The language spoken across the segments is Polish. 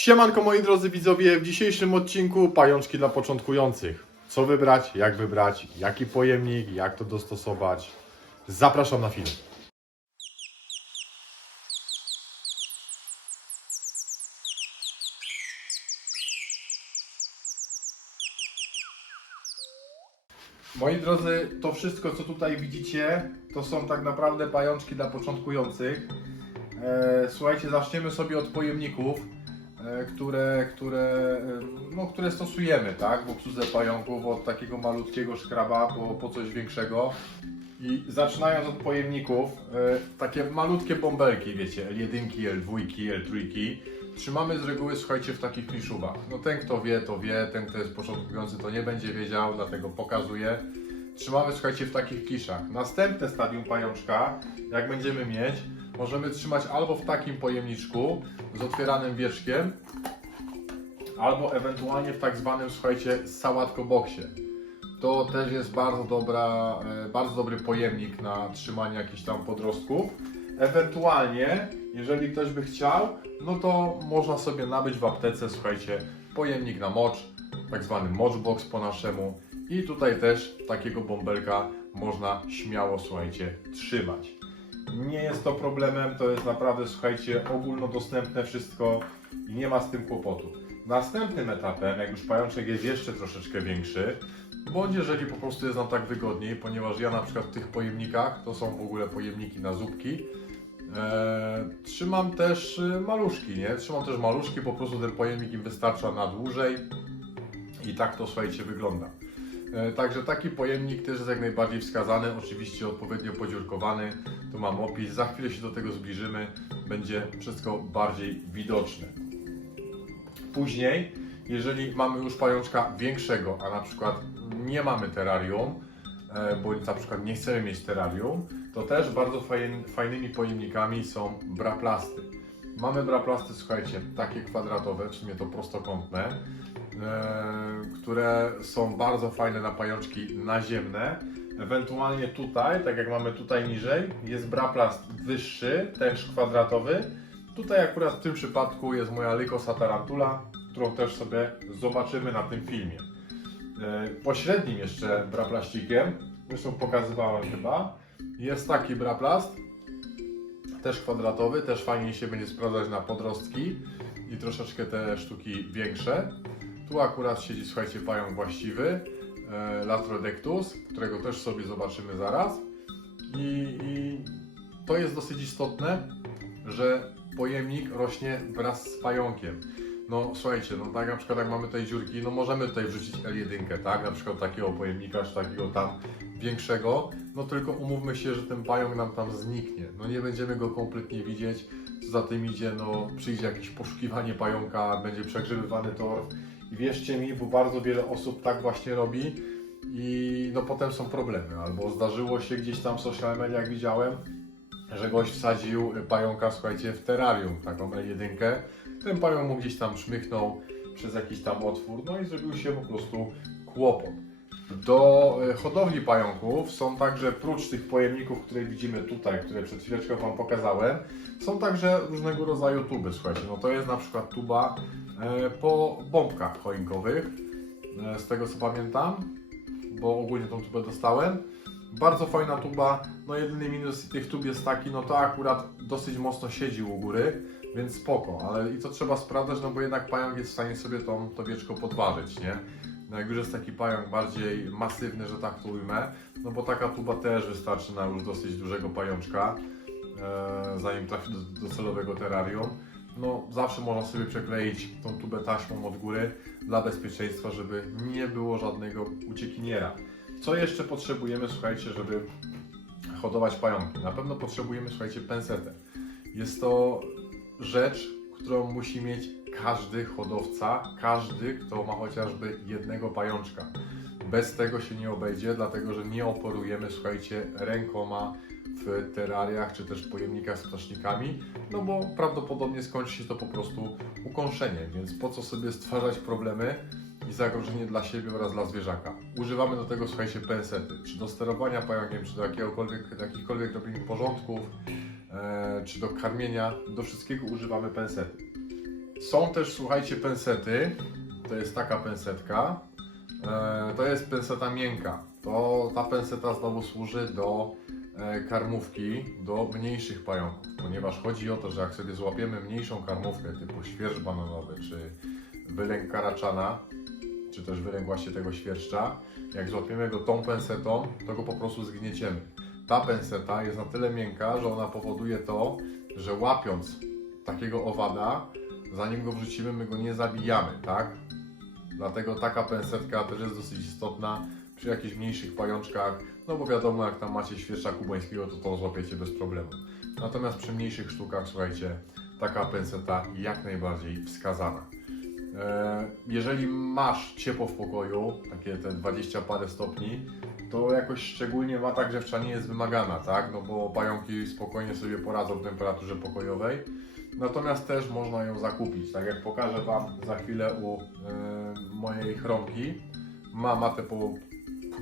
Siemanko moi drodzy widzowie, w dzisiejszym odcinku pajączki dla początkujących. Co wybrać, jak wybrać, jaki pojemnik, jak to dostosować. Zapraszam na film. Moi drodzy, to wszystko co tutaj widzicie, to są tak naprawdę pajączki dla początkujących. E, słuchajcie, zaczniemy sobie od pojemników, które, które, e, no, które stosujemy tak, w obsłudze pająków, od takiego malutkiego szkraba po, po coś większego. I zaczynając od pojemników, e, takie malutkie bąbelki, wiecie, L1, L2, L3, trzymamy z reguły, słuchajcie, w takich kliszubach. No ten kto wie, to wie, ten kto jest początkujący, to nie będzie wiedział, dlatego pokazuję. Trzymamy, słuchajcie, w takich kiszach. Następne stadium pajączka, jak będziemy mieć, możemy trzymać albo w takim pojemniczku z otwieranym wieczkiem, albo ewentualnie w tak zwanym, słuchajcie, sałatkoboksie. To też jest bardzo, dobra, e, bardzo dobry pojemnik na trzymanie jakichś tam podrostków. Ewentualnie, jeżeli ktoś by chciał, no to można sobie nabyć w aptece, słuchajcie, pojemnik na mocz, tak zwany moczbox po naszemu. I tutaj też takiego bąbelka można śmiało, słuchajcie, trzymać. Nie jest to problemem, to jest naprawdę, słuchajcie, ogólnodostępne wszystko i nie ma z tym kłopotu. Następnym etapem, jak już pajączek jest jeszcze troszeczkę większy, bądź jeżeli po prostu jest nam tak wygodniej, ponieważ ja na przykład w tych pojemnikach, to są w ogóle pojemniki na zupki, e, trzymam też e, maluszki, nie? Trzymam też maluszki, po prostu ten pojemnik im wystarcza na dłużej i tak to, słuchajcie, wygląda. E, Także taki pojemnik też jest jak najbardziej wskazany, oczywiście odpowiednio podziurkowany. Tu mam opis, za chwilę się do tego zbliżymy, będzie wszystko bardziej widoczne. Później, jeżeli mamy już pajączka większego, a na przykład nie mamy terrarium, e, bądź na przykład nie chcemy mieć terrarium, to też bardzo fajn, fajnymi pojemnikami są braplasty. Mamy braplasty, słuchajcie, takie kwadratowe, w sumie to prostokątne, e, które są bardzo fajne na pajączki naziemne. Ewentualnie tutaj, tak jak mamy tutaj niżej, jest braplast wyższy, też kwadratowy. Tutaj akurat w tym przypadku jest moja Lycosa tarantula, którą też sobie zobaczymy na tym filmie. E, Pośrednim jeszcze braplaścikiem, zresztą pokazywałem chyba, jest taki braplast, też kwadratowy, też fajnie się będzie sprawdzać na podrostki i troszeczkę te sztuki większe. Tu akurat siedzi, słuchajcie, pająk właściwy, Latrodectus, którego też sobie zobaczymy zaraz. I, I to jest dosyć istotne, że pojemnik rośnie wraz z pająkiem. No słuchajcie, no tak na przykład jak mamy tutaj dziurki, no możemy tutaj wrzucić L1, tak? Na przykład takiego pojemnika, czy takiego tam większego, no tylko umówmy się, że ten pająk nam tam zniknie. No nie będziemy go kompletnie widzieć. Co za tym idzie, no przyjdzie jakieś poszukiwanie pająka, będzie przegrzebywany tor. I wierzcie mi, bo bardzo wiele osób tak właśnie robi i no potem są problemy. Albo zdarzyło się gdzieś tam w social mediach widziałem, że gość wsadził pająka, słuchajcie, w terrarium, taką L1. Ten pająk mu gdzieś tam szmychnął przez jakiś tam otwór, no i zrobił się po prostu kłopot. Do e, hodowli pająków są także, prócz tych pojemników, które widzimy tutaj, które przed chwileczką Wam pokazałem, są także różnego rodzaju tuby, słuchajcie, no to jest na przykład tuba e, po bombkach choinkowych, e, z tego co pamiętam, bo ogólnie tą tubę dostałem. Bardzo fajna tuba, no jedyny minus tych tub jest taki, no to akurat dosyć mocno siedzi u góry, więc spoko, ale i to trzeba sprawdzać, no bo jednak pająk jest w stanie sobie tą, to wieczko podważyć, nie? No jak już jest taki pająk bardziej masywny, że tak to ujmę, no bo taka tuba też wystarczy na już dosyć dużego pajączka, e, zanim trafi do, do celowego terrarium. No zawsze można sobie przekleić tą tubę taśmą od góry dla bezpieczeństwa, żeby nie było żadnego uciekiniera. Co jeszcze potrzebujemy, słuchajcie, żeby hodować pająki? Na pewno potrzebujemy, słuchajcie, pensetę. Jest to rzecz, którą musi mieć każdy hodowca, każdy, kto ma chociażby jednego pajączka. Bez tego się nie obejdzie, dlatego że nie operujemy, słuchajcie, rękoma w terrariach czy też pojemnikach z ptasznikami, no bo prawdopodobnie skończy się to po prostu ukąszeniem, więc po co sobie stwarzać problemy i zagrożenie dla siebie oraz dla zwierzaka. Używamy do tego, słuchajcie, pensety, czy do sterowania pająkiem, czy do jakiegokolwiek, jakichkolwiek robienia porządków, e, czy do karmienia, do wszystkiego używamy pensety. Są też, słuchajcie, pensety. To jest taka pensetka. E, to jest penseta miękka. To ta penseta znowu służy do e, karmówki, do mniejszych pająków. Ponieważ chodzi o to, że jak sobie złapiemy mniejszą karmówkę typu świerszcz bananowy, czy wylęk karaczana, czy też wylęk właśnie tego świerszcza, jak złapiemy go tą pensetą, to go po prostu zgnieciemy. Ta penseta jest na tyle miękka, że ona powoduje to, że łapiąc takiego owada, zanim go wrzucimy, my go nie zabijamy, tak? Dlatego taka pensetka też jest dosyć istotna przy jakichś mniejszych pajączkach, no bo wiadomo, jak tam macie świerszcza kubańskiego, to to złapiecie bez problemu. Natomiast przy mniejszych sztukach, słuchajcie, taka penseta jak najbardziej wskazana. E, Jeżeli masz ciepło w pokoju, takie te 20 parę stopni, to jakoś szczególnie wata grzewcza nie jest wymagana, tak? No bo pająki spokojnie sobie poradzą w temperaturze pokojowej. Natomiast też można ją zakupić. Tak jak pokażę Wam za chwilę u e, mojej chromki. Ma matę po,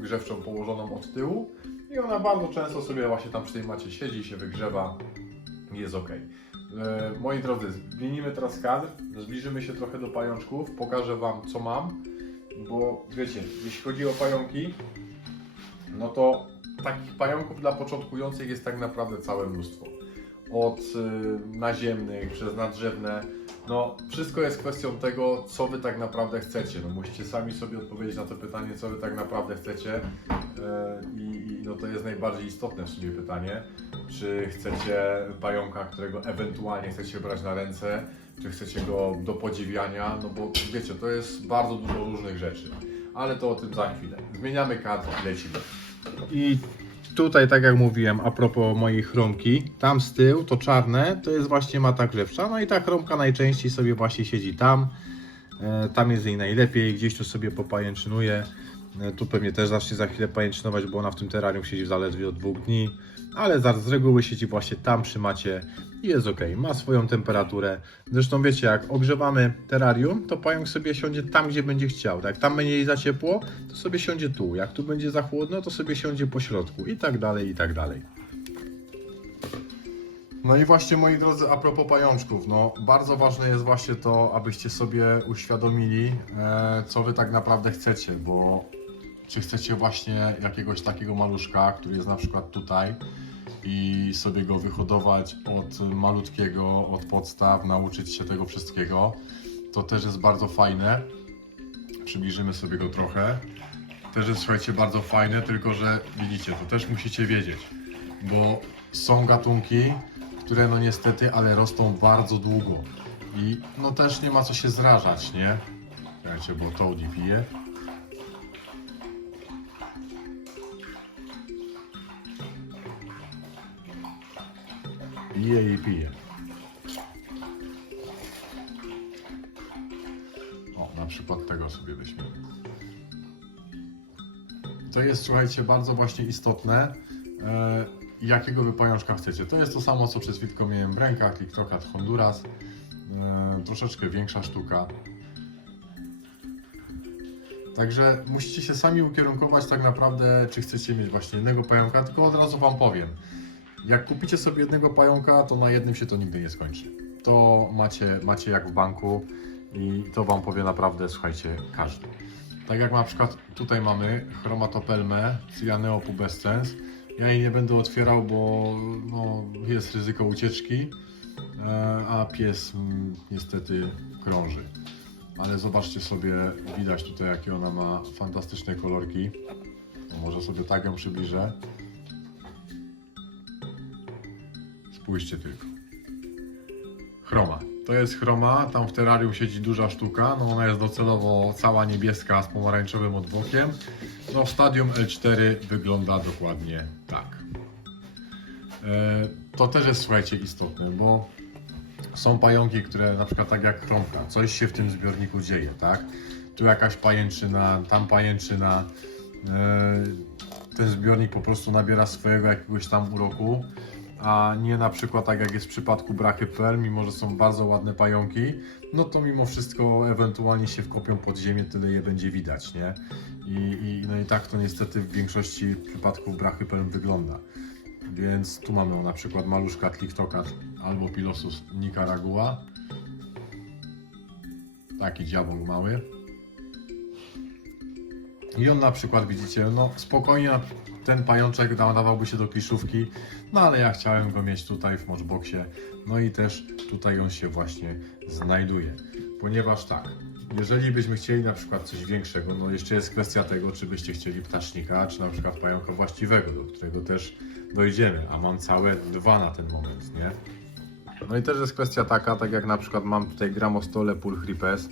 grzewczą położoną od tyłu i ona bardzo często sobie właśnie tam przy tej macie siedzi, się wygrzewa i jest ok. E, moi drodzy, zmienimy teraz kadr, zbliżymy się trochę do pajączków, pokażę Wam co mam, bo wiecie, jeśli chodzi o pająki, no to takich pająków dla początkujących jest tak naprawdę całe mnóstwo. Od y, naziemnych przez nadrzewne, no wszystko jest kwestią tego, co Wy tak naprawdę chcecie. No musicie sami sobie odpowiedzieć na to pytanie, co Wy tak naprawdę chcecie E, i, no to jest najbardziej istotne w sumie pytanie, czy chcecie pająka, którego ewentualnie chcecie brać na ręce, czy chcecie go do podziwiania, no bo wiecie, to jest bardzo dużo różnych rzeczy, ale to o tym za chwilę. Zmieniamy kadr i lecimy. I tutaj, tak jak mówiłem, a propos mojej chromki, tam z tyłu to czarne to jest właśnie mata grzewcza. No i ta chromka najczęściej sobie właśnie siedzi tam. E, Tam jest jej najlepiej, gdzieś tu sobie popajęczynuje. E, Tu pewnie też zacznie za chwilę pajęczynować, bo ona w tym terrarium siedzi zaledwie od dwóch dni. Ale z reguły siedzi właśnie tam przy macie i jest ok. Ma swoją temperaturę. Zresztą wiecie, jak ogrzewamy terrarium, to pająk sobie siądzie tam, gdzie będzie chciał. Jak tam będzie jej za ciepło, to sobie siądzie tu. Jak tu będzie za chłodno, to sobie siądzie po środku. I tak dalej, i tak dalej. No i właśnie moi drodzy, a propos pajączków, no bardzo ważne jest właśnie to, abyście sobie uświadomili, e, co wy tak naprawdę chcecie, bo czy chcecie właśnie jakiegoś takiego maluszka, który jest na przykład tutaj i sobie go wyhodować od malutkiego, od podstaw, nauczyć się tego wszystkiego, to też jest bardzo fajne. Przybliżymy sobie go trochę. Też jest, słuchajcie, bardzo fajne, tylko że widzicie, to też musicie wiedzieć, bo są gatunki, które no niestety, ale rosną bardzo długo. I no też nie ma co się zrażać, nie? Słuchajcie, bo Toadie pije. Pije i pije. O, na przykład tego sobie weźmiemy. To jest, słuchajcie, bardzo właśnie istotne, e, jakiego wy pajączka chcecie. To jest to samo, co przed chwilką miałem w rękach, TikTokat Honduras. E, troszeczkę większa sztuka. Także musicie się sami ukierunkować tak naprawdę, czy chcecie mieć właśnie jednego pająka, tylko od razu Wam powiem. Jak kupicie sobie jednego pająka, to na jednym się to nigdy nie skończy. To macie, macie jak w banku i to Wam powie naprawdę, słuchajcie, każdy. Tak jak na przykład tutaj mamy chromatopelmę Cyaneo pubescens. Ja jej nie będę otwierał, bo no, jest ryzyko ucieczki, e, a pies mm, niestety krąży. Ale zobaczcie sobie, widać tutaj jakie ona ma fantastyczne kolorki. Może sobie tak ją przybliżę. Spójrzcie tylko. Chroma. To jest chroma, tam w terrarium siedzi duża sztuka, no ona jest docelowo cała niebieska z pomarańczowym odwłokiem. No stadium L4 wygląda dokładnie tak. E, To też jest, słuchajcie, istotne, bo są pająki, które na przykład tak jak chromka, coś się w tym zbiorniku dzieje, tak? Tu jakaś pajęczyna, tam pajęczyna. E, Ten zbiornik po prostu nabiera swojego jakiegoś tam uroku a nie na przykład tak jak jest w przypadku brachypel, mimo że są bardzo ładne pająki, no to mimo wszystko ewentualnie się wkopią pod ziemię, tyle je będzie widać, nie? I, i, no i tak to niestety w większości przypadków brachypel wygląda. Więc tu mamy na przykład maluszka Tliktokat albo Pilosus nicaragua. Taki dziabok mały. I on na przykład widzicie, no spokojnie ten pajączek nadawałby się do kliszówki, no ale ja chciałem go mieć tutaj w Mochboxie, no i też tutaj on się właśnie znajduje. Ponieważ tak, jeżeli byśmy chcieli na przykład coś większego, no jeszcze jest kwestia tego, czy byście chcieli ptasznika, czy na przykład pająka właściwego, do którego też dojdziemy, a mam całe dwa na ten moment, nie? No i też jest kwestia taka, tak jak na przykład mam tutaj gramostole pulchripes,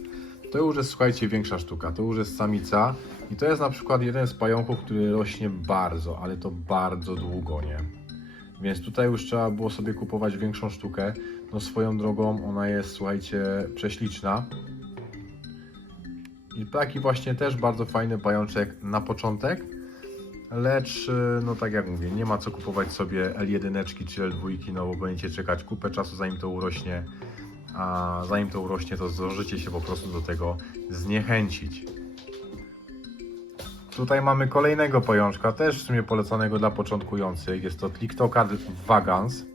to już jest, słuchajcie, większa sztuka, to już jest samica i to jest na przykład jeden z pająków, który rośnie bardzo, ale to bardzo długo, nie? Więc tutaj już trzeba było sobie kupować większą sztukę. No swoją drogą ona jest, słuchajcie, prześliczna. I taki właśnie też bardzo fajny pajączek na początek. Lecz, y, no tak jak mówię, nie ma co kupować sobie L1 czy L2, no bo będziecie czekać kupę czasu zanim to urośnie. A zanim to urośnie, to zdążycie się po prostu do tego zniechęcić. Tutaj mamy kolejnego pajączka, też w sumie polecanego dla początkujących. Jest to Tliktokad Vagans.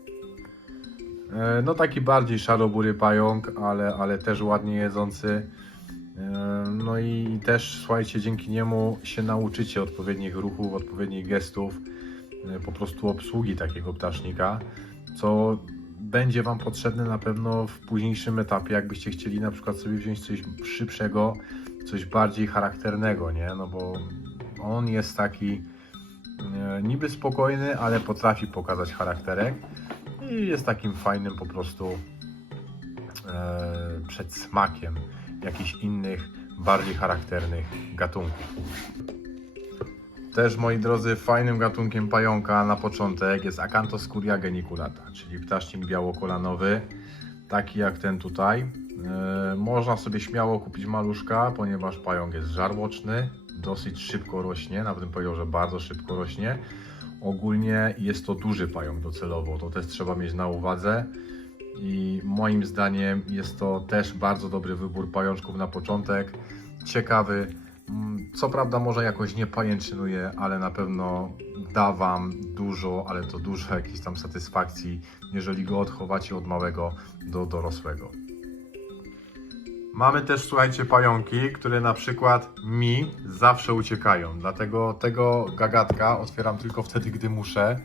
E, No taki bardziej szarobury pająk, ale, ale też ładnie jedzący. E, No i też słuchajcie, dzięki niemu się nauczycie odpowiednich ruchów, odpowiednich gestów, e, po prostu obsługi takiego ptasznika, co będzie Wam potrzebne na pewno w późniejszym etapie, jakbyście chcieli na przykład sobie wziąć coś szybszego, coś bardziej charakternego, nie? No bo on jest taki e, niby spokojny, ale potrafi pokazać charakterek i jest takim fajnym po prostu e, przedsmakiem jakichś innych, bardziej charakternych gatunków. Też, moi drodzy, fajnym gatunkiem pająka na początek jest Acanthoscuria geniculata, czyli ptasznik białokolanowy, taki jak ten tutaj. E, można sobie śmiało kupić maluszka, ponieważ pająk jest żarłoczny, dosyć szybko rośnie, nawet bym powiedział, że bardzo szybko rośnie. Ogólnie jest to duży pająk docelowo, to też trzeba mieć na uwadze. I moim zdaniem jest to też bardzo dobry wybór pajączków na początek. Ciekawy. Mm, Co prawda może jakoś nie pajęczynuje, ale na pewno da Wam dużo, ale to dużo jakiejś tam satysfakcji, jeżeli go odchowacie od małego do dorosłego. Mamy też, słuchajcie, pająki, które na przykład mi zawsze uciekają. Dlatego tego gagatka otwieram tylko wtedy, gdy muszę.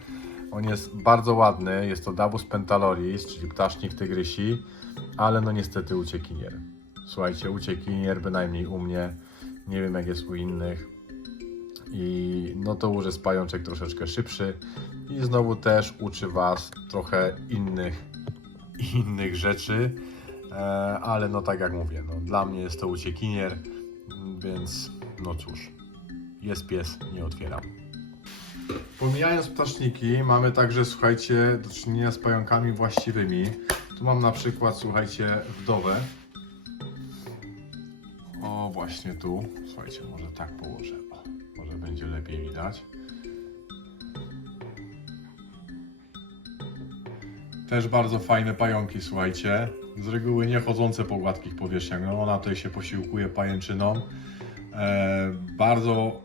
On jest bardzo ładny, jest to Dabus pentaloris, czyli ptasznik tygrysi, ale no niestety uciekinier. Słuchajcie, uciekinier bynajmniej u mnie, nie wiem jak jest u innych. I no to już jest pajączek troszeczkę szybszy i znowu też uczy Was trochę innych, innych rzeczy. E, ale no tak jak mówię, no, dla mnie jest to uciekinier, więc no cóż, jest pies, nie otwieram. Pomijając ptaszniki, mamy także, słuchajcie, do czynienia z pająkami właściwymi. Tu mam na przykład, słuchajcie, wdowę. Właśnie tu. Słuchajcie, może tak położę. O, może będzie lepiej widać. Też bardzo fajne pająki, słuchajcie. Z reguły nie chodzące po gładkich powierzchniach. No ona tutaj się posiłkuje pajęczyną. E, bardzo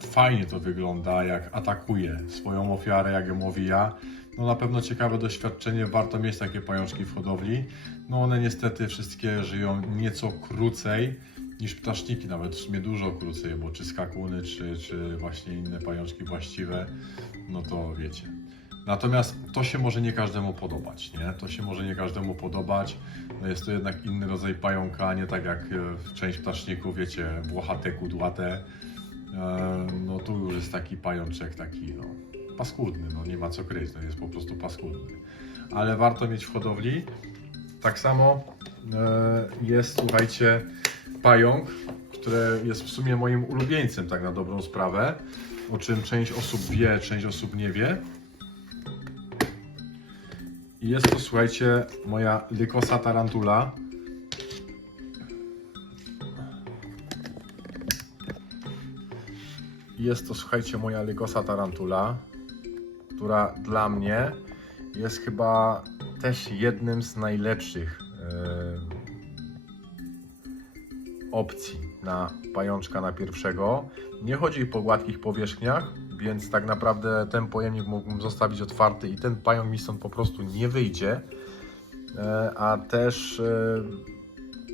fajnie to wygląda, jak atakuje swoją ofiarę, jak ją owija. No na pewno ciekawe doświadczenie, warto mieć takie pajączki w hodowli. No one niestety wszystkie żyją nieco krócej niż ptaszniki, nawet w sumie dużo krócej, bo czy skakuny, czy, czy właśnie inne pajączki właściwe, no to wiecie. Natomiast to się może nie każdemu podobać, nie? To się może nie każdemu podobać. No jest to jednak inny rodzaj pająka, nie tak jak e, w część ptaszników, wiecie, włochate, kudłate. E, No tu już jest taki pajączek, taki no, paskudny, no nie ma co kryć, no jest po prostu paskudny. Ale warto mieć w hodowli. Tak samo e, jest, słuchajcie, pająk, który jest w sumie moim ulubieńcem, tak na dobrą sprawę, o czym część osób wie, część osób nie wie. I jest to, słuchajcie, moja Lycosa tarantula. Jest to, słuchajcie, moja Lycosa tarantula, która dla mnie jest chyba też jednym z najlepszych e, opcji na pajączka na pierwszego. Nie chodzi po gładkich powierzchniach, więc tak naprawdę ten pojemnik mógłbym zostawić otwarty i ten pająk mi stąd po prostu nie wyjdzie. E, A też e,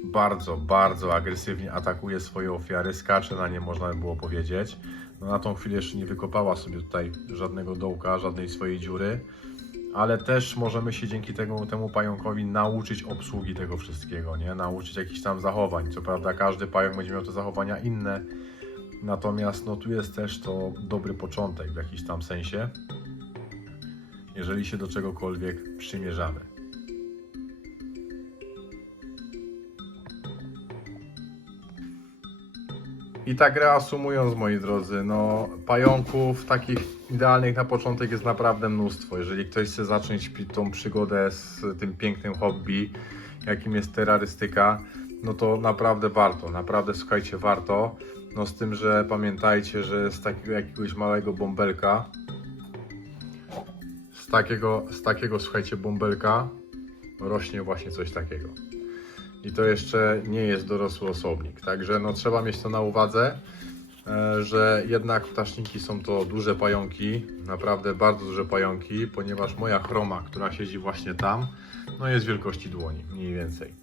bardzo, bardzo agresywnie atakuje swoje ofiary, skacze na nie, można by było powiedzieć. No, na tą chwilę jeszcze nie wykopała sobie tutaj żadnego dołka, żadnej swojej dziury, ale też możemy się dzięki temu, temu pająkowi nauczyć obsługi tego wszystkiego, nie? Nauczyć jakichś tam zachowań. Co prawda każdy pająk będzie miał te zachowania inne, natomiast no tu jest też to dobry początek w jakiś tam sensie, jeżeli się do czegokolwiek przymierzamy. I tak reasumując, moi drodzy, no pająków takich idealnych na początek jest naprawdę mnóstwo. Jeżeli ktoś chce zacząć tą przygodę z tym pięknym hobby, jakim jest terrorystyka, no to naprawdę warto, naprawdę słuchajcie, warto. No z tym, że pamiętajcie, że z takiego jakiegoś małego bąbelka, z takiego, z takiego słuchajcie, bąbelka rośnie właśnie coś takiego. I to jeszcze nie jest dorosły osobnik. Także no, trzeba mieć to na uwadze, e, że jednak ptaszniki są to duże pająki, naprawdę bardzo duże pająki, ponieważ moja chroma, która siedzi właśnie tam, no jest wielkości dłoni, mniej więcej.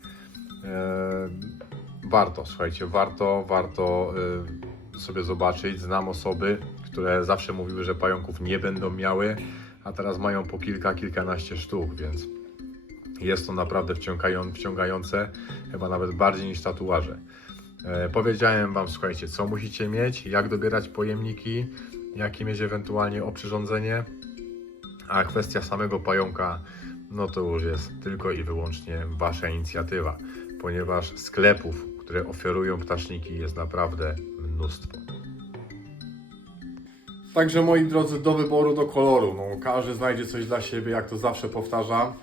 E, warto, słuchajcie, warto, warto e, sobie zobaczyć. Znam osoby, które zawsze mówiły, że pająków nie będą miały, a teraz mają po kilka, kilkanaście sztuk, więc jest to naprawdę wciągają, wciągające, chyba nawet bardziej niż tatuaże. E, powiedziałem Wam, słuchajcie, co musicie mieć, jak dobierać pojemniki, jakie mieć ewentualnie oprzyrządzenie, a kwestia samego pająka, no to już jest tylko i wyłącznie Wasza inicjatywa, ponieważ sklepów, które oferują ptaszniki jest naprawdę mnóstwo. Także moi drodzy, do wyboru, do koloru. No, każdy znajdzie coś dla siebie, jak to zawsze powtarzam.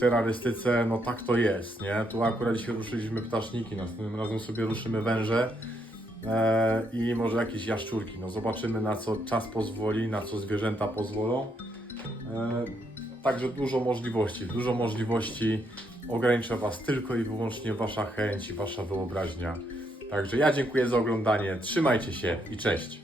Terrorystyce, no tak to jest, nie? Tu akurat dzisiaj ruszyliśmy ptaszniki, następnym razem sobie ruszymy węże e, i może jakieś jaszczurki. No zobaczymy na co czas pozwoli, na co zwierzęta pozwolą. E, także dużo możliwości, dużo możliwości. Ogranicza Was tylko i wyłącznie Wasza chęć i Wasza wyobraźnia. Także ja dziękuję za oglądanie, trzymajcie się i cześć!